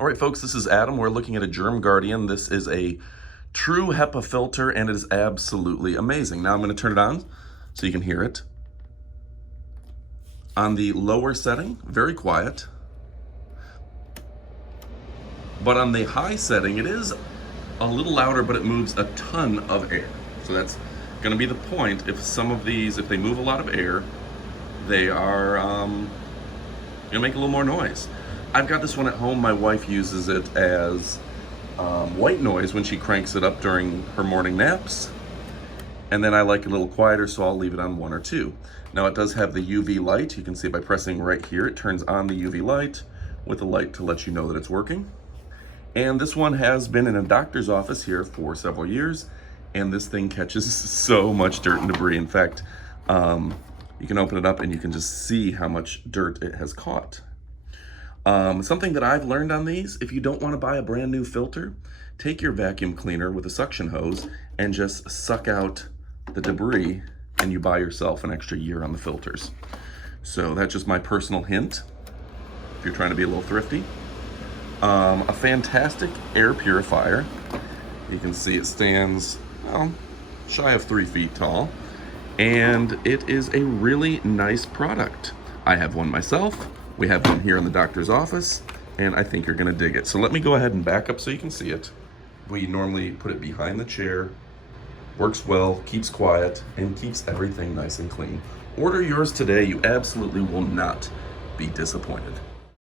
All right, folks, this is Adam. We're looking at a GermGuardian. This is a true HEPA filter, and it is absolutely amazing. Now I'm going to turn it on so you can hear it. On the lower setting, very quiet. But on the high setting, it is a little louder, but it moves a ton of air. So that's going to be the point. If some of these, if they move a lot of air, they are going to make a little more noise. I've got this one at home. My wife uses it as white noise when she cranks it up during her morning naps. And then I like it a little quieter, so I'll leave it on 1 or 2. Now it does have the UV light. You can see by pressing right here, it turns on the UV light with a light to let you know that it's working. And this one has been in a doctor's office here for several years, and this thing catches so much dirt and debris. In fact, you can open it up and you can just see how much dirt it has caught. Something that I've learned on these, if you don't want to buy a brand new filter, take your vacuum cleaner with a suction hose and just suck out the debris, and you buy yourself an extra year on the filters. So that's just my personal hint, if you're trying to be a little thrifty. A fantastic air purifier. You can see it stands, well, shy of 3 feet tall, and it is a really nice product. I have one myself. We have one here in the doctor's office, and I think you're gonna dig it. So let me go ahead and back up so you can see it. We normally put it behind the chair. Works well, keeps quiet, and keeps everything nice and clean. Order yours today. You absolutely will not be disappointed.